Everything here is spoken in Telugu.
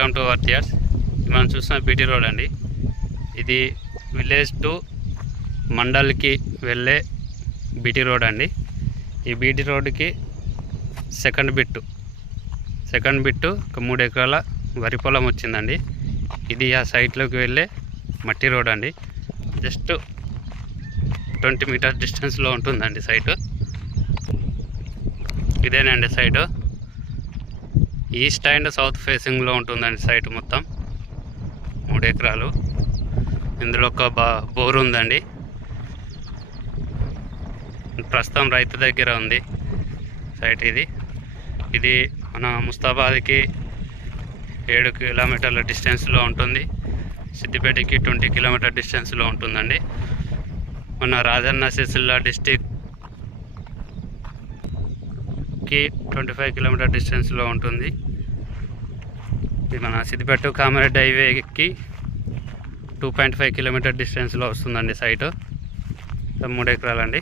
Welcome to our థియర్స్. మనం చూస్తున్న బీటీ రోడ్ అండి. ఇది విలేజ్ టు మండల్కి వెళ్ళే బీటీ రోడ్ అండి. ఈ బీటీ రోడ్డుకి సెకండ్ బిట్టు ఒక 3 ఎకరాల వరి పొలం వచ్చిందండి. ఇది ఆ సైట్లోకి వెళ్ళే మట్టి రోడ్ అండి. జస్ట్ 20 మీటర్స్ డిస్టెన్స్లో ఉంటుందండి సైటు. ఇదేనండి సైటు. ఈస్ట్ అండ్ సౌత్ ఫేసింగ్లో ఉంటుందండి సైట్ మొత్తం. 3 ఎకరాలు. ఇందులో ఒక బోర్ ఉందండి. ప్రస్తుతం రైతు దగ్గర ఉంది సైట్ ఇది మన ముస్తాబాద్కి 7 కిలోమీటర్ల డిస్టెన్స్లో ఉంటుంది. సిద్దిపేటకి 20 కిలోమీటర్ డిస్టెన్స్లో ఉంటుందండి. మన రాజన్న సిరిసిల్ల డిస్టిక్కి 25 కిలోమీటర్ డిస్టెన్స్లో ఉంటుంది. ఇది మన సిద్దిపేట కామారెడ్డి హైవేకి 2.5 కిలోమీటర్ డిస్టెన్స్లో వస్తుందండి సైటు. 3 ఎకరాలండి.